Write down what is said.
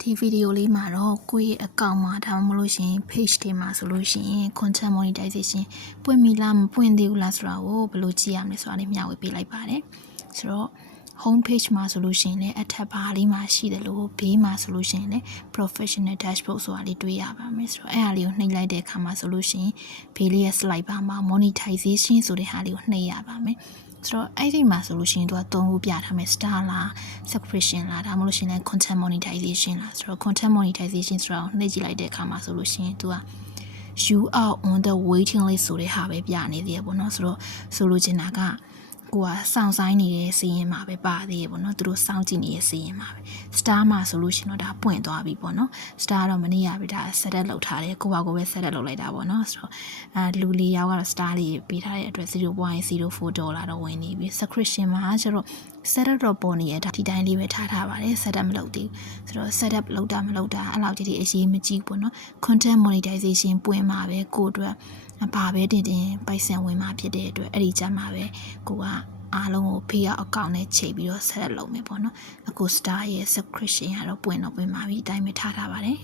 ဒီဗီဒီယိုလေးမှာတော့ကိုယ့်ရဲ့အကောင့်မှာဒါမှမဟုတ်ရှင် page တွေမှာဆိုလို့ရှိရင် content monetization ပွင့်ပြီလားမပွင့်သေးဘူးလားဆိုတာကိုဘယ်လိုကြည့်ရမလဲဆိုတာလေးမျှဝေပေးလိုက်ပါတယ်ဆိုတော့ home page မှာဆိုလို့ရှိရင်လည်းအထက်ဘားလေးမှာရှိတယ်လို့ဘေးမှာဆိုလို့ရှိရင်လည်း professional dashboard ဆိုတာလေးတွေ့ရပါမယ်ဆိုတော့အဲ့ဟာလေးကိုနှိပ်လိုက်တဲ့အခါမှာဆိုလို့ရှိရင်ဘေးလေးရဲ့ slide bar မှာ monetization ဆိုတဲ့ဟာလေးကိုနှိပ်ရပါမယ်ဆိုတော့အဲ့ဒီမှာဆိုလို့ရှိရင်သူက3ခုပြထားမယ် star လား subscription လားဒါမှမဟုတ်ရှင်လဲ content monetization လားဆိုတော့ content monetization ဆိုတာကိုနှိပ်ကြည့်လိုက်တဲ့အခါမှာဆိုလို့ရှိရင်သူက you are on the waiting list ဆိုတဲ့ဟာပဲပြနေသေးရပေါ့နော်ဆိုတော့ဆိုလိုချင်တာကကိုကစောင့်ဆိုင်နေတဲ့စီးရင်မှာပဲပါသေးရပေါ့နော်သူတို့စောင့်ကြည့်နေတဲ့စီးရင်မှာပဲ star မှာဆိုလို့ရှိရင်တော့ဒါပွင့်သွားပြီပေါ့နော် star တော့မနေရပြီဒါ set up လုပ်ထားတယ်ကိုပါကိုပဲ set up လုပ်လိုက်တာပေါ့နော်ဆိုတော့လူလေးယောက်ကတော့ star လေးပေးထားတဲ့အတွက် 0.04 ဒေါ်လာတော့ဝင်နေပြီ subscription မှာကျတော့ set up တော့ပေါ်နေရဒါဒီတိုင်းလေးပဲထားပါတယ် set up မလုပ်သေးဘူးဆိုတော့ set up လုပ်တာမလုပ်တာအဲ့လောက်ကြီးအရေးမကြီးပေါ့နော် content monetization ပွင့်မှာပဲကိုအတွက်ဘာပဲတင်ပိုက်ဆံဝင်မှာဖြစ်တဲ့အတွက်အဲ့ဒီကြမှာပဲကိုကအားလုံးကိုဖေးအောင်အကောင့်နဲ့ချိန်ပြီးတော့ set up လုပ်မယ်ပေါ့နော်အခု star ရဲ့ subscription ကတော့ပွင့်တော့ပွင့်ပါပြီအတိုင်းပဲထားပါတယ်